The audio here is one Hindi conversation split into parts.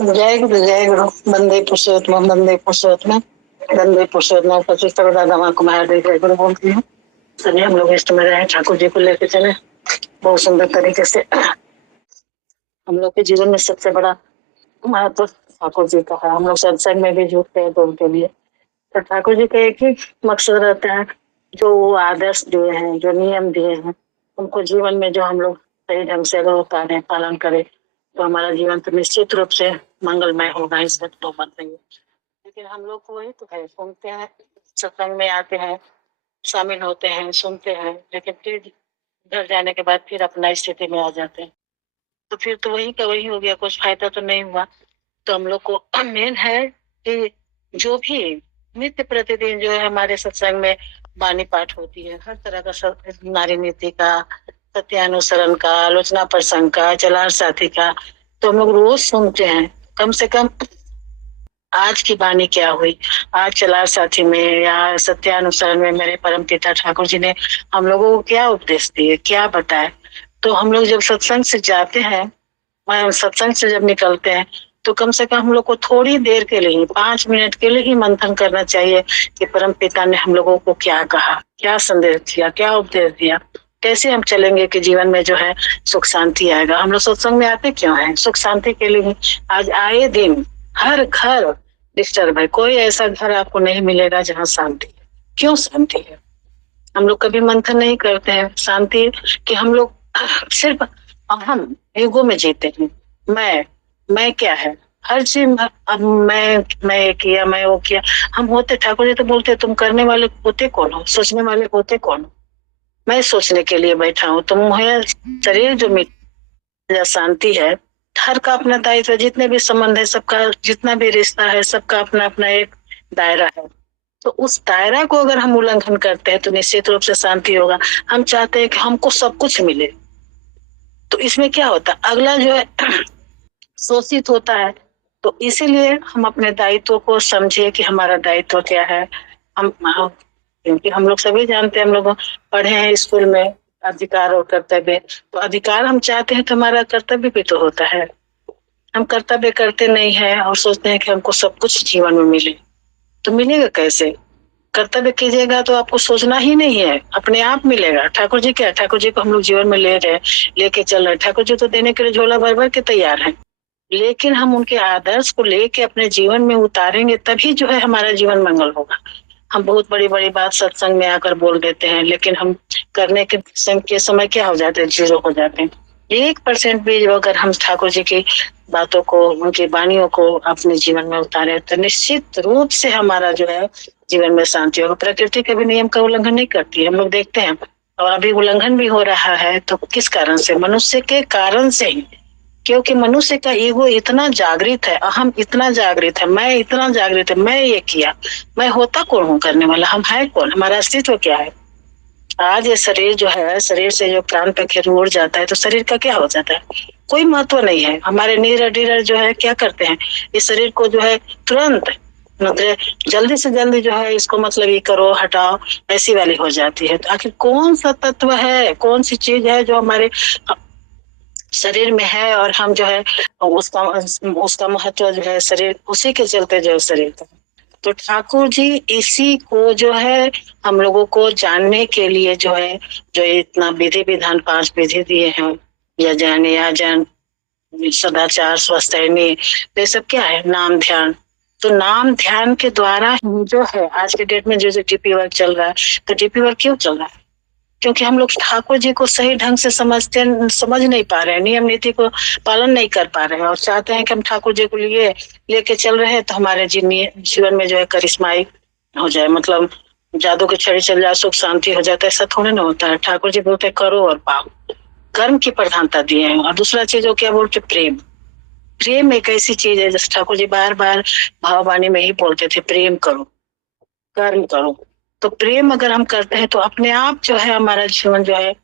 जय गुरु, जय गुरु। वंदे पुरुषोत्तम, वंदे पुरुषोत्तम, वंदे पुरुषोत्तम। पच्चीस दादा माँ को महादेव जय गुरु बोलती हूँ। सभी हम लोग इष्ट में रहे, ठाकुर जी को लेकर चले बहुत सुंदर तरीके से। हम लोग के जीवन में सबसे बड़ा महत्व ठाकुर जी का है। हम लोग सत्संग में भी जुड़ते हैं तो उनके लिए तो ठाकुर जी का एक ही मकसद रहता है, जो वो आदर्श दिए हैं, जो नियम दिए हैं, उनको जीवन में जो हम लोग सही ढंग से अगर उतारे, पालन करें तो हमारा जीवन तो निश्चित रूप से मंगलमय होगा। इस बात तो मत नहीं। लेकिन हम लोग को वही तो है, सुनते हैं, सत्संग में आते हैं, शामिल होते हैं, सुनते हैं, लेकिन फिर घर जाने के बाद फिर अपना स्थिति में आ जाते हैं। तो फिर तो वही का वही हो गया, कुछ फायदा तो नहीं हुआ। तो हम लोग को मेन है कि जो भी नित्य प्रतिदिन जो है हमारे सत्संग में वाणी पाठ होती है, हर तरह का नारी नीति का, सत्यानुसरण का, आलोचना प्रसंग का, चलार साथी का, तो हम लोग रोज सुनते हैं। कम से कम आज की वाणी क्या हुई, आज चलार साथी में या सत्यानुसरण में मेरे परम पिता ठाकुर जी ने हम लोगों को क्या उपदेश दिए, क्या बताए। तो हम लोग जब सत्संग से जाते हैं, सत्संग से जब निकलते हैं, तो कम से कम हम लोग को थोड़ी देर के लिए, 5 मिनट के लिए ही मंथन करना चाहिए कि परम पिता ने हम लोगों को क्या कहा, क्या संदेश दिया, क्या उपदेश दिया, कैसे हम चलेंगे कि जीवन में जो है सुख शांति आएगा। हम लोग सत्संग में आते क्यों हैं? सुख शांति के लिए। आज आए दिन हर घर डिस्टर्ब है, कोई ऐसा घर आपको नहीं मिलेगा जहाँ शांति है। क्यों शांति है? हम लोग कभी मंथन नहीं करते हैं शांति कि हम लोग सिर्फ हम ईगो में जीते हैं। मैं क्या है, हर चीज अब मैं ये किया, मैं वो किया। हम होते, ठाकुर जी तो बोलते तुम करने वाले होते कौन हो, सोचने वाले होते कौन हो? मैं सोचने के लिए बैठा हूँ। तुम है शरीर जो मिट शांति है, हर का अपना दायित्व, जितने भी संबंध है सबका, जितना भी रिश्ता है सबका अपना अपना एक दायरा है। तो उस दायरा को अगर हम उल्लंघन करते हैं तो निश्चित रूप से शांति होगा। हम चाहते हैं कि हमको सब कुछ मिले, तो इसमें क्या होता है, अगला जो है शोषित होता है। तो इसीलिए हम अपने दायित्व को समझे कि हमारा दायित्व क्या है। हम क्योंकि हम लोग सभी जानते हैं, हम लोग पढ़े हैं स्कूल में, अधिकार और कर्तव्य। तो अधिकार हम चाहते हैं तो हमारा कर्तव्य भी तो होता है। हम कर्तव्य करते नहीं है और सोचते हैं कि हमको सब कुछ जीवन में मिले, तो मिलेगा कैसे? कर्तव्य कीजिएगा तो आपको सोचना ही नहीं है, अपने आप मिलेगा। ठाकुर जी क्या, ठाकुर जी को हम लोग जीवन में ले रहे, लेके चल रहे। ठाकुर जी तो देने के लिए झोला भर भर के तैयार है, लेकिन हम उनके आदर्श को लेके अपने जीवन में उतारेंगे तभी जो है हमारा जीवन मंगल होगा। हम बहुत बड़ी बड़ी बात सत्संग में आकर बोल देते हैं, लेकिन हम करने के समय क्या हो जाते हैं, जीरो हो जाते हैं। 1% भी अगर हम ठाकुर जी की बातों को, उनकी वाणियों को अपने जीवन में उतारे तो निश्चित रूप से हमारा जो है जीवन में शांति होगा। प्रकृति कभी नियम का उल्लंघन नहीं करती, हम लोग देखते हैं। और अभी उल्लंघन भी हो रहा है, तो किस कारण से? मनुष्य के कारण से ही। क्योंकि मनुष्य का ईगो इतना जागृत है, अहम इतना जागृत है, मैं इतना जागृत है, मैं ये किया, मैं होता कौन हूँ करने वाला, हम है कौन, हमारा अस्तित्व क्या है? आज ये शरीर जो है, शरीर से जो प्राण पखेरु उड़ जाता है तो शरीर का क्या हो जाता है? कोई महत्व नहीं है। हमारे नीर डीर जो है क्या करते हैं, इस शरीर को जो है तुरंत, मतलब जल्दी से जल्दी जो है इसको मतलब ये करो, हटाओ, ऐसी वाली हो जाती है। तो आखिर कौन सा तत्व है, कौन सी चीज है जो हमारे शरीर में है और हम जो है उसका उसका महत्व जो है शरीर, उसी के चलते जो है शरीर का। तो ठाकुर जी इसी को जो है हम लोगों को जानने के लिए जो है, जो इतना विधि विधान 5 विधि दिए हैं, या जाने या जान, सदाचार, स्वस्थैनी, तो ये सब क्या है? नाम ध्यान। तो नाम ध्यान के द्वारा ही जो है आज के डेट में जो डीपी वर्क चल रहा है, तो डीपी वर्क क्यों चल रहा है? क्योंकि हम लोग ठाकुर जी को सही ढंग से समझ नहीं पा रहे हैं, नियम नीति को पालन नहीं कर पा रहे हैं, और चाहते हैं कि हम ठाकुर जी को लिए लेके चल रहे हैं तो हमारे जीवन में जो है करिश्माई हो जाए, मतलब जादू की छड़ी चल जाए, सुख शांति हो जाता है। ऐसा थोड़ी ना होता है। ठाकुर जी बोलते करो और पाओ, कर्म की प्रधानता दिए हैं। और दूसरा चीज हो क्या बोलते, प्रेम। प्रेम एक ऐसी चीज है, जैसे ठाकुर जी बार बार भाववाणी में ही बोलते थे, प्रेम करो, कर्म करो। तो प्रेम अगर हम करते हैं तो अपने आप जो है हमारा जीवन जो है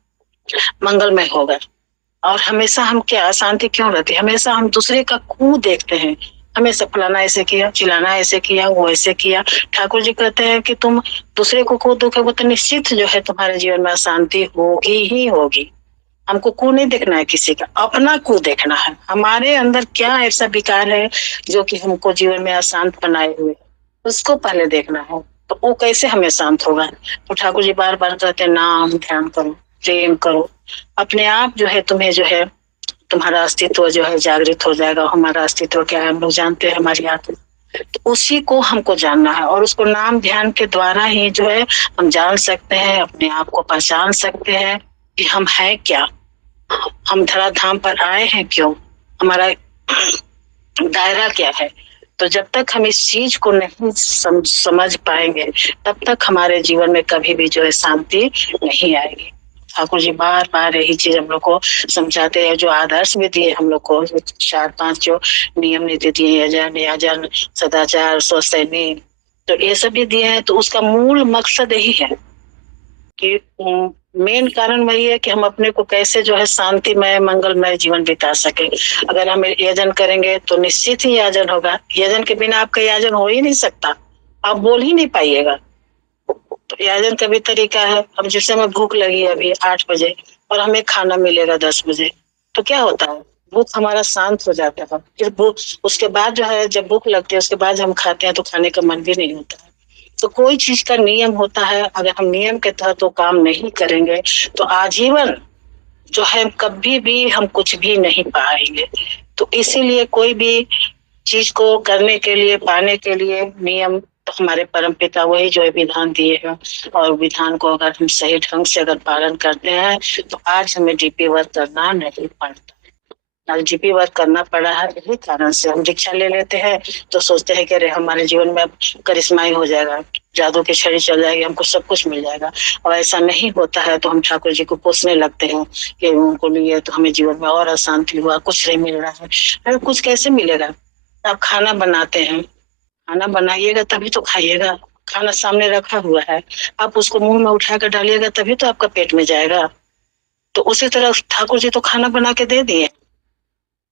मंगलमय होगा। और हमेशा हम क्या अशांति क्यों रहती है? हमेशा हम दूसरे का खून देखते हैं, हमेशा फलाना ऐसे किया, चिलाना ऐसे किया, वो ऐसे किया। ठाकुर जी कहते हैं कि तुम दूसरे को खूब दुखोगे तो निश्चित जो है तुम्हारे जीवन में अशांति होगी ही होगी। हमको को नहीं देखना है किसी का, अपना को देखना है। हमारे अंदर क्या ऐसा विकार है जो कि हमको जीवन में अशांत बनाए हुए, उसको पहले देखना है। तो वो कैसे हमें शांत होगा? तो ठाकुर जी बार बार कहते हैं नाम ध्यान करो, प्रेम करो, अपने आप जो है तुम्हें जो है तुम्हारा अस्तित्व जो है जागृत हो जाएगा। हमारा अस्तित्व क्या है हम लोग जानते हैं, हमारी आत्मा। तो उसी को हमको जानना है और उसको नाम ध्यान के द्वारा ही जो है हम जान सकते हैं, अपने आप को पहचान सकते हैं कि हम हैं क्या, हम धराधाम पर आए हैं क्यों, हमारा दायरा क्या है। तो जब तक हम इस चीज को नहीं समझ पाएंगे तब तक हमारे जीवन में कभी भी जो है शांति नहीं आएगी। ठाकुर जी बार बार यही चीज हम लोग को समझाते हैं। जो आदर्श भी दिए हम लोग को, 4-5 जो नियम नीति दिए, यजन याजन सदाचार स्वसैनी, तो ये सब भी दिए हैं। तो उसका मूल मकसद यही है कि मेन कारण वही है कि हम अपने को कैसे जो है शांतिमय मंगलमय जीवन बिता सके। अगर हम यजन करेंगे तो निश्चित ही याजन होगा, यजन के बिना आपका याजन हो ही नहीं सकता, आप बोल ही नहीं पाइएगा। तो याजन का भी तरीका है। अब जिस समय भूख लगी अभी 8 बजे और हमें खाना मिलेगा 10 बजे, तो क्या होता है, भूख हमारा शांत हो जाता है। फिर भूख उसके बाद जो है, जब भूख लगती है उसके बाद हम खाते हैं तो खाने का मन भी नहीं होता है। तो कोई चीज का नियम होता है, अगर हम नियम के तहत वो काम नहीं करेंगे तो आजीवन जो है कभी भी हम कुछ भी नहीं पाएंगे। तो इसीलिए कोई भी चीज को करने के लिए, पाने के लिए नियम तो हमारे परम पिता वही जो है विधान दिए हैं, और विधान को अगर हम सही ढंग से अगर पालन करते हैं तो आज हमें डीपी वर्क करना नहीं पड़ता। आज डीपी वर्क करना पड़ा है यही कारण से हम दीक्षा ले लेते हैं तो सोचते हैं कि अरे हमारे जीवन में अब करिश्माई हो जाएगा, जादू की छड़ी चल जाएगी, हमको सब कुछ मिल जाएगा। और ऐसा नहीं होता है तो हम ठाकुर जी को पूछने लगते हैं कि उनको लिए तो हमें जीवन में और अशांति हुआ, कुछ नहीं मिल रहा है। अरे कुछ कैसे मिलेगा? आप खाना बनाते हैं, खाना बनाइएगा तभी तो खाइएगा। खाना सामने रखा हुआ है, आप उसको मुंह में उठा कर डालिएगा तभी तो आपका पेट में जाएगा। तो उसी तरह ठाकुर जी तो खाना बना के दे दिए,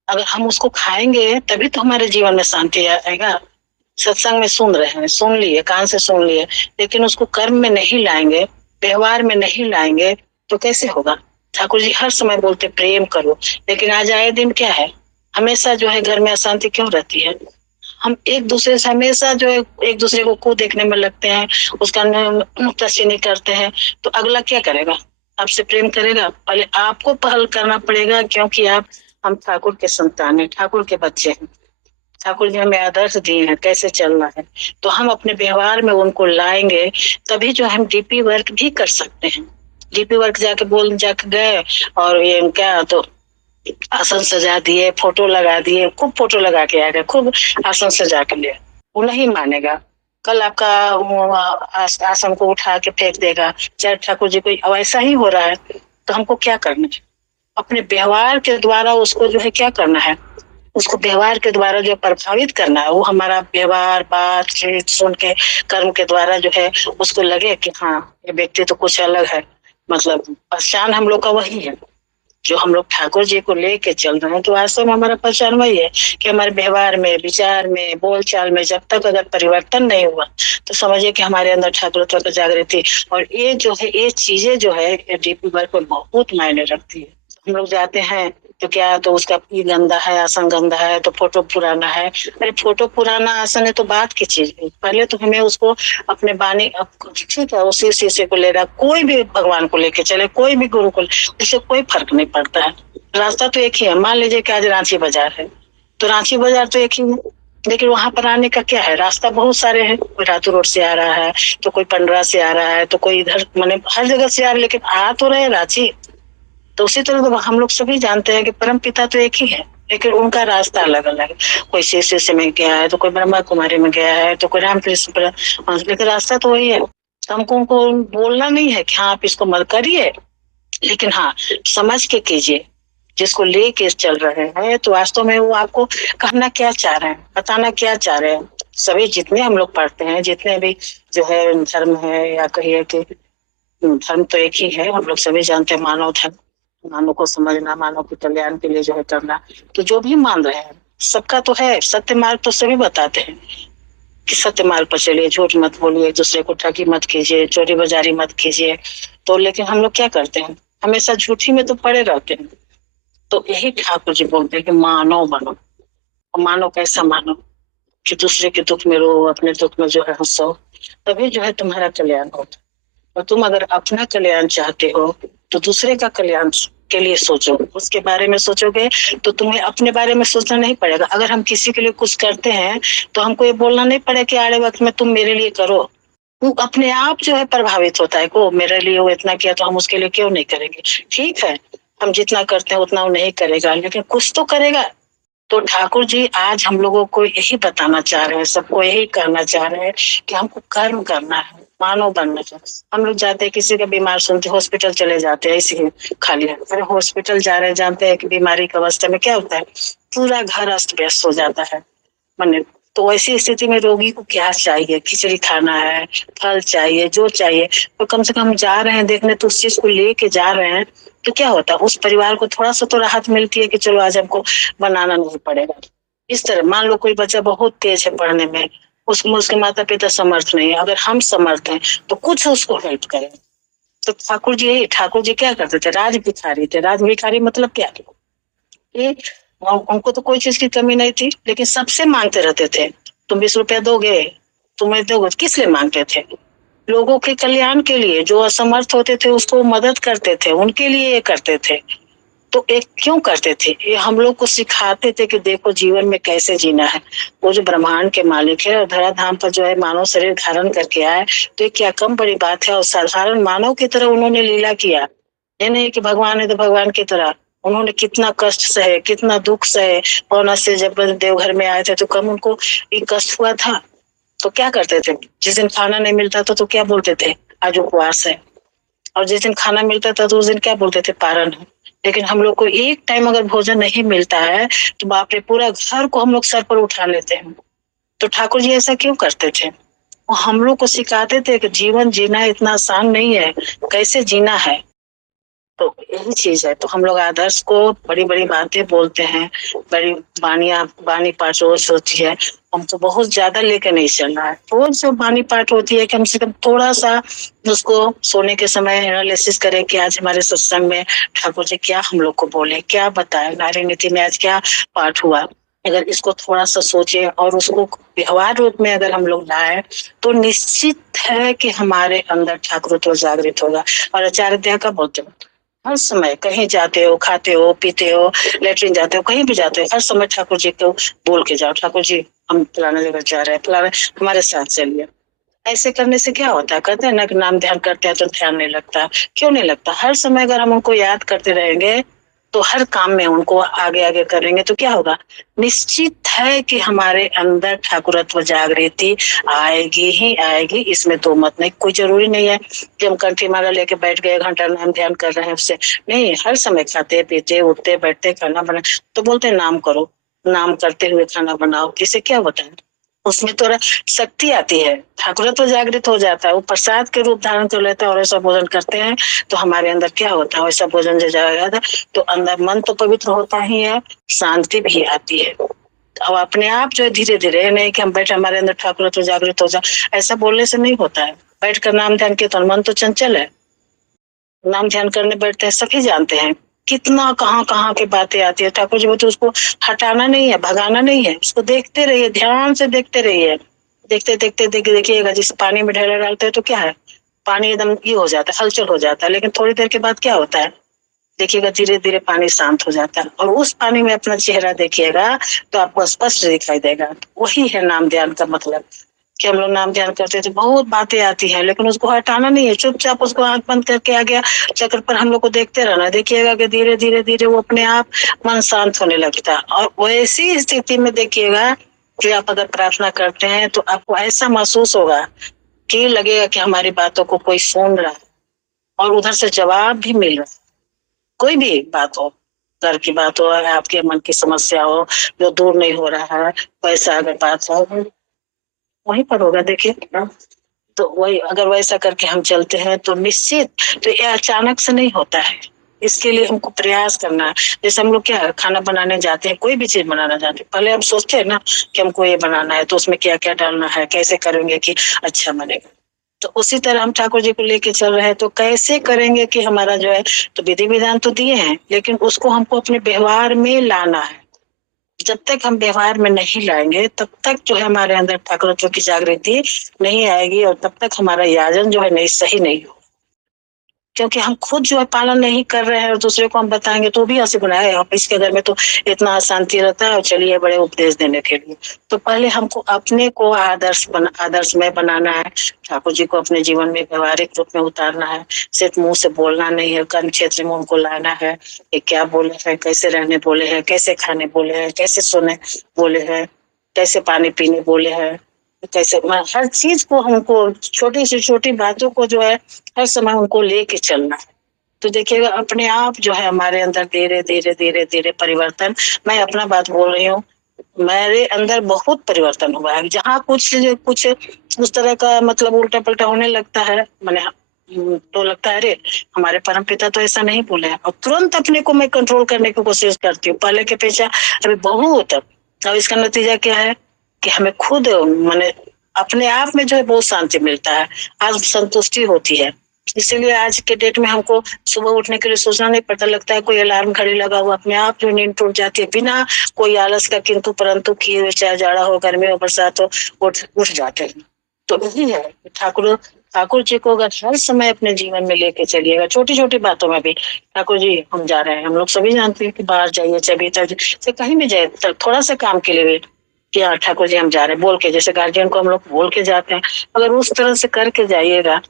अगर हम उसको खाएंगे तभी तो हमारे जीवन में शांति आएगा। सत्संग में सुन रहे हैं, सुन लिए, कान से सुन लिए, लेकिन उसको कर्म में नहीं लाएंगे, व्यवहार में नहीं लाएंगे तो कैसे होगा? ठाकुर जी हर समय बोलते प्रेम करो, लेकिन आज आए दिन क्या है, हमेशा जो है घर में अशांति क्यों रहती है? हम एक दूसरे से हमेशा जो है एक दूसरे को देखने में लगते हैं, उसका नुक्ताचीनी करते हैं। तो अगला क्या करेगा? आपसे प्रेम करेगा? पहले आपको पहल करना पड़ेगा, क्योंकि आप हम ठाकुर के संतान हैं, ठाकुर के बच्चे हैं। ठाकुर जी हमें आदर्श दिए हैं कैसे चलना है, तो हम अपने व्यवहार में उनको लाएंगे तभी जो हम डीपी वर्क भी कर सकते हैं। डीपी वर्क जाके गए और ये क्या, तो आसन सजा दिए, फोटो लगा दिए, खूब फोटो लगा के आ गए, खूब आसन सजा के लिए, वो नहीं मानेगा। कल आपका आसन को उठा के फेंक देगा। चाहे ठाकुर जी को ऐसा ही हो रहा है तो हमको क्या करना है? अपने व्यवहार के द्वारा उसको जो है क्या करना है, उसको व्यवहार के द्वारा जो प्रभावित करना है। वो हमारा व्यवहार बातचीत सुन के कर्म के द्वारा जो है उसको लगे कि हाँ ये व्यक्ति तो कुछ अलग है। मतलब पहचान हम लोग का वही है, जो हम लोग ठाकुर जी को लेके चल रहे हैं। तो वास्तव में हमारा पहचान वही है कि हमारे व्यवहार में, विचार में, बोलचाल में जब तक अगर परिवर्तन नहीं हुआ तो समझिए कि हमारे अंदर ठाकुरत्व का जागृति। और ये जो है ये चीजें जो है डीपी वर्क में बहुत मायने रखती है। हम लोग जाते हैं तो क्या, तो उसका ये गंदा है, आसन गंदा है, तो फोटो पुराना है। अरे फोटो पुराना आसन है तो बात की चीज है, पहले तो हमें उसको अपने बानी, ठीक है उसी शीशे को ले रहा, कोई भी भगवान को लेके चले, कोई भी गुरु को, उससे कोई फर्क नहीं पड़ता है। रास्ता तो एक ही है। मान लीजिए कि आज रांची बाजार है तो रांची बाजार तो एक ही है, लेकिन वहां पर आने का क्या है, रास्ता बहुत सारे हैं। कोई रातू रोड से आ रहा है, तो कोई पंडरा से आ रहा है, तो कोई इधर, मैंने हर जगह से आ रहा है, लेकिन आ तो रहे रांची। तो उसी तरह तो हम लोग सभी जानते हैं कि परम पिता तो एक ही है, लेकिन उनका रास्ता अलग अलग है। कोई शीशे में गया है, तो कोई ब्रह्मा कुमारी में गया है, तो कोई रामकृष्ण पर, लेकिन रास्ता तो वही है। तो हमको उनको बोलना नहीं है कि हाँ आप इसको मत करिए, लेकिन हाँ समझ के कीजिए। जिसको लेके चल रहे हैं तो वास्तव में वो आपको कहना क्या चाह रहे हैं, बताना क्या चाह रहे हैं। सभी जितने हम लोग पढ़ते हैं, जितने भी जो है धर्म है, या कहिए कि धर्म तो एक ही है, हम लोग सभी जानते हैं मानव धर्म, मानव को समझना, मानव के कल्याण के लिए जो है करना। तो जो भी मान रहे हैं सबका तो है, सत्य मार्ग तो सभी बताते हैं कि सत्य मार्ग पर चलिए, झूठ मत बोलिए, एक दूसरे को ठगी मत कीजिए, चोरी बाजारी मत कीजिए। तो लेकिन हम लोग क्या करते हैं, हमेशा झूठी में तो पड़े रहते हैं। तो यही ठाकुर जी बोलते हैं कि मानव बनो। मानो कैसा मानो कि दूसरे के दुख में रो, अपने दुख में जो है हंसो, तभी जो है तुम्हारा कल्याण होता। और तुम अगर अपना कल्याण चाहते हो तो दूसरे का कल्याण के लिए सोचो। उसके बारे में सोचोगे तो तुम्हें अपने बारे में सोचना नहीं पड़ेगा। अगर हम किसी के लिए कुछ करते हैं तो हमको ये बोलना नहीं पड़ेगा कि आड़े वक्त में तुम मेरे लिए करो। वो अपने आप जो है प्रभावित होता है को मेरे लिए वो इतना किया तो हम उसके लिए क्यों नहीं करेंगे। ठीक है, हम जितना करते हैं उतना वो नहीं करेगा, लेकिन कुछ तो करेगा। तो ठाकुर जी आज हम लोगों को यही बताना चाह रहे हैं, सबको यही कहना चाह रहे हैं कि हमको कर्म करना है, मानव बनना है। हम लोग जाते हैं, किसी का बीमार सुनते हॉस्पिटल चले जाते हैं, इसी खाली है। अरे हॉस्पिटल जा रहे हैं, जानते हैं कि बीमारी की अवस्था में क्या होता है, पूरा घर अस्त व्यस्त हो जाता है। माने तो ऐसी स्थिति में रोगी को क्या चाहिए, खिचड़ी खाना है, फल चाहिए, जो चाहिए, तो कम से कम जा रहे हैं देखने तो उस चीज को लेके जा रहे हैं तो क्या होता है, उस परिवार को थोड़ा सा तो राहत मिलती है कि चलो आज हमको बनाना नहीं पड़ेगा। इस तरह मान लो कोई बच्चा बहुत तेज है पढ़ने में, उसमें उसके माता पिता समर्थ नहीं है, अगर हम समर्थ हैं तो कुछ उसको हेल्प करें। तो ठाकुर जी क्या करते थे, राज भिखारी थे। राज भिखारी मतलब क्या, कि उनको तो कोई चीज की कमी नहीं थी, लेकिन सबसे मांगते रहते थे। तुम 20 रुपया दोगे, तुम्हें दोगे, किस लिए मांगते थे, लोगों के कल्याण के लिए। जो असमर्थ होते थे उसको मदद करते थे, उनके लिए ये करते थे। तो एक क्यों करते थे, ये हम लोग को सिखाते थे कि देखो जीवन में कैसे जीना है। वो जो ब्रह्मांड के मालिक है और धराधाम पर जो है मानव शरीर धारण करके आए, तो ये क्या कम बड़ी बात है। और साधारण मानव की तरह उन्होंने लीला किया। ये नहीं कि भगवान है तो भगवान की तरह। उन्होंने कितना कष्ट सहे, कितना दुख सहे। पौना से जब देवघर में आए थे तो कम उनको ये कष्ट हुआ था। तो क्या करते थे, जिस दिन खाना नहीं मिलता था तो क्या बोलते थे, आज उपवास है। और जिस दिन खाना मिलता था तो उस दिन क्या बोलते थे, पारण है। लेकिन हम लोग को एक टाइम अगर भोजन नहीं मिलता है तो बाप रे, पूरा घर को हम लोग सर पर उठा लेते हैं। तो ठाकुर जी ऐसा क्यों करते थे, वो हम लोग को सिखाते थे कि जीवन जीना इतना आसान नहीं है, कैसे जीना है। तो यही चीज है। तो हम लोग आदर्श को बड़ी बड़ी बातें बोलते हैं, बड़ी बानी पाठ रोज होती है, हमको बहुत ज्यादा लेकर नहीं चलना है। रोज जो बानी पाठ होती है, कम से कम थोड़ा सा उसको सोने के समय एनालिसिस करें कि आज हमारे सत्संग में ठाकुर जी क्या हम लोग को बोले, क्या बताए, नारी नीति में आज क्या पाठ हुआ। अगर इसको थोड़ा सा सोचे और उसको व्यवहार रूप में अगर हम लोग लाए तो निश्चित है कि हमारे अंदर ठाकुरत्व जागृत होगा। और आचार्य दया का बोलते हो, हर समय कहीं जाते हो, खाते हो, पीते हो, लेटरिन जाते हो, कहीं भी जाते हो, हर समय ठाकुर जी को बोल के जाओ, ठाकुर जी हम फलाना जगह जा रहे हैं, फलाना हमारे साथ चलिए। ऐसे करने से क्या होता है, कहते हैं ना कि नाम ध्यान करते हैं तो ध्यान नहीं लगता। क्यों नहीं लगता, हर समय अगर हम उनको याद करते रहेंगे तो हर काम में उनको आगे आगे करेंगे तो क्या होगा, निश्चित है कि हमारे अंदर ठाकुरत्व जागृति आएगी ही आएगी। इसमें दो मत नहीं। कोई जरूरी नहीं है कि हम कंठी माला लेके बैठ गए, घंटा नाम ध्यान कर रहे हैं, उससे नहीं। हर समय खाते पीते उठते बैठते खाना बना तो बोलते नाम करो, नाम करते हुए खाना बनाओ। इससे क्या होता है, उसमें थोड़ा शक्ति आती है, ठाकुर तो जागृत हो जाता है, वो प्रसाद के रूप धारण कर लेता है। और ऐसा भोजन करते हैं तो हमारे अंदर क्या होता है, वैसा भोजन जो जाएगा तो अंदर मन तो पवित्र होता ही है, शांति भी आती है। अब अपने आप जो है धीरे धीरे, नहीं कि हम बैठे हमारे अंदर ठाकुर तो जागृत हो जाए, ऐसा बोलने से नहीं होता है। बैठ कर नाम ध्यान के तो मन तो चंचल है, नाम ध्यान करने बैठते हैं, सभी जानते हैं कितना कहाँ कहाँ की बातें आती है। ठाकुर जी बोलते उसको हटाना नहीं है, भगाना नहीं है, उसको देखते रहिए, ध्यान से देखते रहिए। देखते देखते देखिएगा, जिस पानी में ढेला डालते हैं तो क्या है, पानी एकदम ये हो जाता है, हलचल हो जाता है, लेकिन थोड़ी देर के बाद क्या होता है, देखिएगा धीरे धीरे पानी शांत हो जाता है। और उस पानी में अपना चेहरा देखिएगा तो आपको स्पष्ट दिखाई देगा। वही है नाम ध्यान का मतलब, कि हम लोग नाम ध्यान करते थे, बहुत बातें आती हैं, लेकिन उसको हटाना नहीं है, चुपचाप उसको आंख बंद करके आ गया चक्र पर हम लोग को देखते रहना। देखिएगा कि धीरे धीरे धीरे वो अपने आप मन शांत होने लगता है। और वैसी स्थिति में देखिएगा कि आप अगर प्रार्थना करते हैं तो आपको ऐसा महसूस होगा कि लगेगा कि हमारी बातों को कोई सुन रहा है और उधर से जवाब भी मिल रहा है। कोई भी बात हो, घर की बात हो, आपके मन की समस्या हो जो दूर नहीं हो रहा है, वैसा अगर बात हो वहीं पर होगा। देखिए, तो वही अगर वैसा करके हम चलते हैं तो निश्चित, तो ये अचानक से नहीं होता है, इसके लिए हमको प्रयास करना है। जैसे हम लोग क्या खाना बनाने जाते हैं, कोई भी चीज बनाना जाते हैं, पहले हम सोचते हैं ना कि हमको ये बनाना है तो उसमें क्या क्या डालना है, कैसे करेंगे कि अच्छा बनेगा। तो उसी तरह हम ठाकुर जी को लेके चल रहे हैं। तो कैसे करेंगे कि हमारा जो है, तो विधि विधान तो दिए हैं, लेकिन उसको हमको अपने व्यवहार में लाना है। जब तक हम व्यवहार में नहीं लाएंगे तब तक जो है हमारे अंदर ठाकुरत्व की जागृति नहीं आएगी, और तब तक हमारा याजन जो है नहीं सही नहीं हो, क्योंकि हम खुद जो है पालन नहीं कर रहे हैं और दूसरे को हम बताएंगे तो भी हंसी बनाए, आप इसके घर में तो इतना अशांति रहता है और चलिए बड़े उपदेश देने के लिए। तो पहले हमको अपने को आदर्शमय बनाना है, ठाकुर जी को अपने जीवन में व्यवहारिक रूप में उतारना है। सिर्फ मुंह से बोलना नहीं है, कर्म क्षेत्र में उनको लाना है कि क्या बोले हैं, कैसे रहने बोले हैं, कैसे खाने बोले हैं, कैसे सोने बोले हैं, कैसे पानी पीने बोले हैं, कैसे हर चीज को हमको, छोटी से छोटी बातों को जो है हर समय उनको लेके चलना है। तो देखिएगा अपने आप जो है हमारे अंदर धीरे धीरे धीरे धीरे परिवर्तन, मैं अपना बात बोल रही हूँ, मेरे अंदर बहुत परिवर्तन हुआ है। जहाँ कुछ कुछ उस तरह का मतलब उल्टा पलटा होने लगता है, मैंने तो लगता है अरे हमारे परम पिता तो ऐसा नहीं बोले हैं, और तुरंत अपने को मैं कंट्रोल करने की कोशिश करती हूँ, पहले के पेशा अभी बहुत। अब इसका नतीजा क्या है कि हमें खुद मैंने अपने आप में जो है बहुत शांति मिलता है, आज संतुष्टि होती है। इसीलिए आज के डेट में हमको सुबह उठने के लिए सोचना नहीं पड़ता, लगता है कोई अलार्म घड़ी लगा हुआ, अपने आप जो नींद टूट जाती है बिना कोई आलस का किंतु परंतु किए हुए, चाहे जाड़ा हो गर्मी हो बरसात हो, उठ जाते हैं। तो यही है ठाकुर ठाकुर जी को अगर हर समय अपने जीवन में लेके चलिएगा, छोटी छोटी बातों में भी ठाकुर जी हम जा रहे हैं, हम लोग सभी जानते हैं कि बाहर जाइए, चबीता से कहीं भी जाए, थोड़ा सा काम के लिए भी कि हाँ ठाकुर जी हम जा रहे हैं बोल के, जैसे गार्जियन को हम लोग बोल के जाते हैं, अगर उस तरह से करके जाइएगा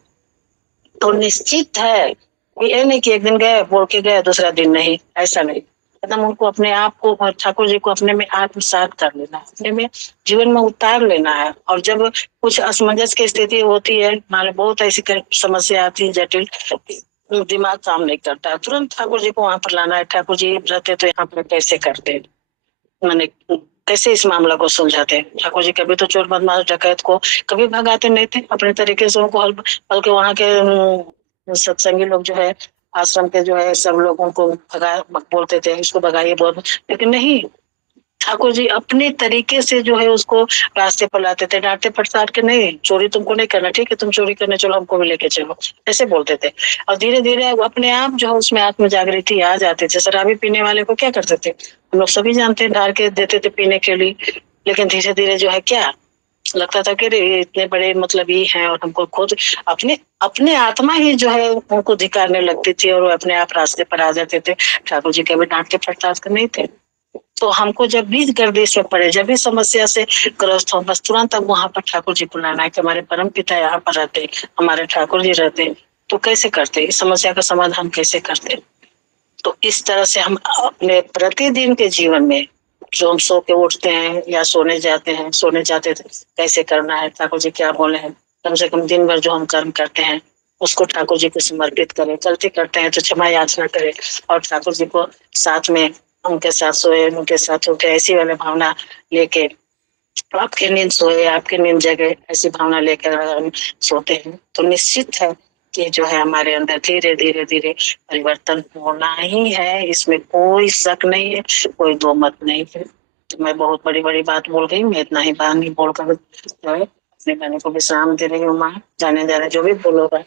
तो निश्चित है कि ये नहीं कि एक दिन गए बोल के गए दूसरा दिन नहीं, ऐसा नहीं। एकदम उनको अपने आप को और ठाकुर जी को अपने में आत्मसात कर लेना है, अपने में जीवन में उतार लेना है। और जब कुछ असमंजस की स्थिति होती है, मान लो बहुत ऐसी समस्या आती है जटिल, दिमाग काम नहीं करता है, तुरंत ठाकुर जी को वहां पर लाना है, ठाकुर जी रहते तो यहाँ पर कैसे करते, मैंने कैसे इस मामला को सुलझाते। ठाकुर जी कभी तो चोर बदमाश डकैत को कभी भगाते नहीं थे, अपने तरीके से उनको बल्कि वहां के सत्संगी लोग जो है, आश्रम के जो है सब लोगों को भगा बोलते थे इसको भगाइए बहुत, लेकिन नहीं, ठाकुर जी अपने तरीके से जो है उसको रास्ते पर लाते थे, डांटते फटकार के नहीं, चोरी तुमको नहीं करना, ठीक है तुम चोरी करने चलो हमको भी लेके चलो, ऐसे बोलते थे। और धीरे धीरे अपने आप जो है उसमें आत्म जागृति आ जाती थी। शराबी पीने वाले को क्या करते थे हम लोग सभी जानते हैं, ढार के देते थे पीने के लिए, लेकिन धीरे धीरे जो है क्या लगता था कि ये इतने बड़े मतलब ये हैं, और हमको खुद अपने अपने आत्मा ही जो है उनको धिकारने लगती थी और वो अपने आप रास्ते पर आ जाते थे। ठाकुर जी कभी डांटते फटकारते नहीं थे। तो हमको जब भी गर्दिश में पड़े, जब भी समस्या से ग्रस्त हो, बस तुरंत अब वहां पर ठाकुर जी को लाना है कि हमारे परम पिता यहाँ पर रहते, हमारे ठाकुर जी रहते, तो कैसे करते, इस समस्या का समाधान कैसे करते। तो इस तरह से हम अपने प्रतिदिन के जीवन में जो हम सो के उठते हैं या सोने जाते हैं, सोने जाते थे कैसे करना है, ठाकुर जी क्या बोले हैं, कम से कम दिन भर जो हम कर्म करते हैं उसको ठाकुर जी को समर्पित करें, गलती करते हैं तो क्षमा याचना करें, और ठाकुर जी को साथ में उनके साथ सोए, उनके साथ उठे, ऐसी वाली भावना लेके आपकी नींद सोए, आपकी नींद जगे, ऐसी भावना लेकर अगर हम सोते हैं तो निश्चित है कि जो है हमारे अंदर धीरे धीरे धीरे परिवर्तन होना ही है, इसमें कोई शक नहीं है, कोई दो मत नहीं है। तो मैं बहुत बड़ी बड़ी बात बोल गई, मैं इतना ही बात नहीं बोलकर जो है अपने बहनों को विश्राम दे रही हूँ। माँ जाने जा रहे जो भी बोलोगा